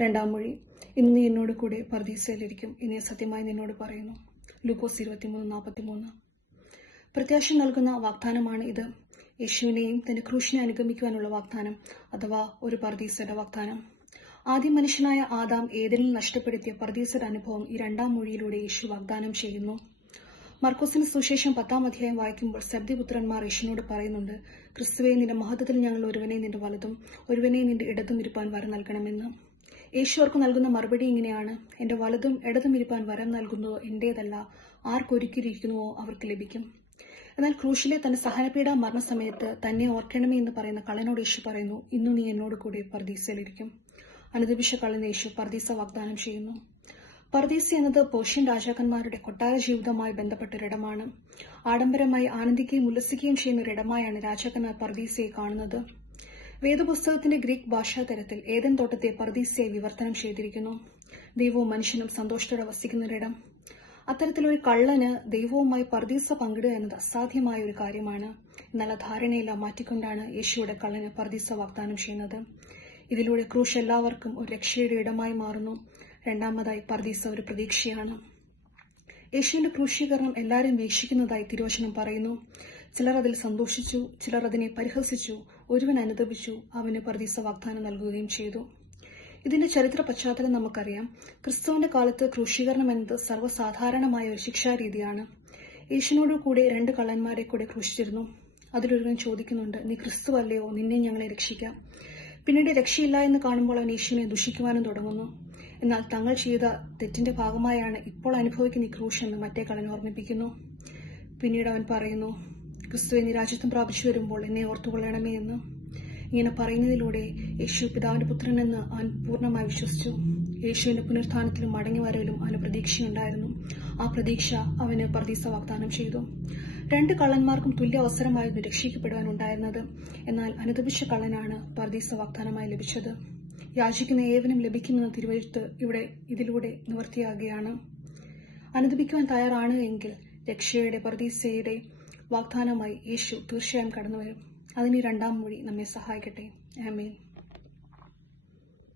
രണ്ടാം മൊഴി. ഇന്ന് നീ എന്നോട് കൂടെ പർദീസയിലിരിക്കും, ഇനി സത്യമായി നിന്നോട് പറയുന്നു. ലൂക്കോസ് 23:43. പ്രത്യാശ നൽകുന്ന വാഗ്ദാനമാണ് ഇത്. യേശുവിനെയും തന്റെ ക്രൂശിനെ അനുഗമിക്കുവാനുള്ള വാഗ്ദാനം, അഥവാ ഒരു പർദീസയുടെ വാഗ്ദാനം. ആദ്യ മനുഷ്യനായ ആദാം ഏദനിൽ നഷ്ടപ്പെടുത്തിയ പർദീസയുടെ അനുഭവം ഈ രണ്ടാം മൊഴിയിലൂടെ യേശു വാഗ്ദാനം ചെയ്യുന്നു. മർക്കോസിന് സുവിശേഷം 10-ാം അധ്യായം വായിക്കുമ്പോൾ സെബ്ദെപുത്രന്മാർ യേശുവിനോട് പറയുന്നുണ്ട്, ക്രിസ്തുവേ, നിന്റെ മഹത്വത്തിൽ ഞങ്ങൾ ഒരുവനെ നിന്റെ വലതും ഒരുവനെ നിന്റെ ഇടതും ഇരുപ്പാൻ വരം നൽകണമെന്ന്. യേശു അവർക്ക് നൽകുന്ന മറുപടി ഇങ്ങനെയാണ്: എന്റെ വലതും ഇടതും ഇരുപ്പാൻ വരം നൽകുന്നതോ എന്റേതല്ല, ആർക്കൊരുക്കിയിരിക്കുന്നുവോ അവർക്ക് ലഭിക്കും. എന്നാൽ ക്രൂശിലെ തന്റെ സഹനപീഡ മരണസമയത്ത് തന്നെ ഓർക്കണമേ എന്ന് പറയുന്ന കള്ളനോട് യേശു പറയുന്നു, ഇന്നു നീ എന്നോട് കൂടെ പർദീസയിലിരിക്കും. അനുദപിച്ച കള്ളന് യേശു പർദീസ വാഗ്ദാനം ചെയ്യുന്നു. പർദീസ എന്നത് പേർഷ്യൻ രാജാക്കന്മാരുടെ കൊട്ടാര ജീവിതവുമായി ബന്ധപ്പെട്ടൊരിടമാണ്. ആഡംബരമായി ആനന്ദിക്കുകയും ഉല്ലസിക്കുകയും ചെയ്യുന്ന ഒരിടമായാണ് രാജാക്കന്മാർ പർദീസയെ കാണുന്നത്. വേദപുസ്തകത്തിന്റെ ഗ്രീക്ക് ഭാഷാതരത്തിൽ ഏദൻ തോട്ടത്തെ പർദീസയായി വിവർത്തനം ചെയ്തിരിക്കുന്നു. ദൈവവും മനുഷ്യനും സന്തോഷത്തോടെ വസിക്കുന്നൊരിടം. അത്തരത്തിലൊരു കള്ളന് ദൈവവുമായി പർദീസ പങ്കിടുക എന്നത് അസാധ്യമായ ഒരു കാര്യമാണ്. എന്നാൽ ആ ധാരണയെല്ലാം മാറ്റിക്കൊണ്ടാണ് യേശുവിടെ കള്ളന് പർദീസ വാഗ്ദാനം ചെയ്യുന്നത്. ഇതിലൂടെ ക്രൂശ് എല്ലാവർക്കും ഒരു രക്ഷയുടെ ഇടമായി മാറുന്നു. രണ്ടാമതായി, പർദീസ ഒരു പ്രതീക്ഷയാണ്. യേശുവിന്റെ ക്രൂശീകരണം എല്ലാവരും വീക്ഷിക്കുന്നതായി തിരുവചനം പറയുന്നു. ചിലർ അതിൽ സന്തോഷിച്ചു, ചിലർ അതിനെ പരിഹസിച്ചു, ഒരുവൻ അനുദപിച്ചു, അവന് പർദീസ വാഗ്ദാനം നൽകുകയും ചെയ്തു. ഇതിന്റെ ചരിത്ര പശ്ചാത്തലം നമുക്കറിയാം. ക്രിസ്തുവിന്റെ കാലത്ത് ക്രൂശീകരണം എന്നത് സർവ്വസാധാരണമായ ഒരു ശിക്ഷാരീതിയാണ്. യേശുവിനോട് കൂടെ 2 കള്ളന്മാരെ കൂടെ ക്രൂശിച്ചിരുന്നു. അതിലൊരുവൻ ചോദിക്കുന്നുണ്ട്, നീ ക്രിസ്തു അല്ലയോ, നിന്നെ ഞങ്ങളെ രക്ഷിക്കാം. പിന്നീട് രക്ഷയില്ല എന്ന് കാണുമ്പോൾ അവൻ യേശുവിനെ ദുഷിക്കുവാനും തുടങ്ങുന്നു. എന്നാൽ തങ്ങൾ ചെയ്ത തെറ്റിന്റെ ഭാഗമായാണ് ഇപ്പോൾ അനുഭവിക്കുന്ന ഈ ക്രൂശ് എന്ന് മറ്റേ കള്ളൻ ഓർമ്മിപ്പിക്കുന്നു. പിന്നീട് അവൻ പറയുന്നു, ക്രിസ്തുവെ, നീ രാജ്യത്വം പ്രാപിച്ചു വരുമ്പോൾ എന്നെ ഓർത്തുകൊള്ളണമേ എന്ന്. ഇങ്ങനെ പറയുന്നതിലൂടെ യേശു പിതാവിന്റെ പുത്രനെന്ന് അവൻ പൂർണ്ണമായി വിശ്വസിച്ചു. യേശുവിന്റെ പുനരുത്ഥാനത്തിലും മടങ്ങിവരവിലും അവന് പ്രതീക്ഷയുണ്ടായിരുന്നു. ആ പ്രതീക്ഷ അവന് പർദീസ വാഗ്ദാനം ചെയ്തു. 2 കള്ളന്മാർക്കും തുല്യ അവസരമായിരുന്നു രക്ഷിക്കപ്പെടുവാനുണ്ടായിരുന്നത്. എന്നാൽ അനുദപിച്ച കള്ളനാണ് പർദീസ വാഗ്ദാനമായി ലഭിച്ചത്. യാചിക്കുന്ന ഏവനും ലഭിക്കുമെന്ന തിരുവെഴുത്ത് ഇതിലൂടെ നിവൃത്തിയാകുകയാണ്. അനുദപിക്കുവാൻ തയ്യാറാണ് എങ്കിൽ രക്ഷയുടെ പർദീസയുടെ വാഗ്ദാനമായി യേശു തീർച്ചയായും കടന്നുവരും. അതിന് 2-ാം മൊഴി നമ്മെ സഹായിക്കട്ടെ. ആമേൻ.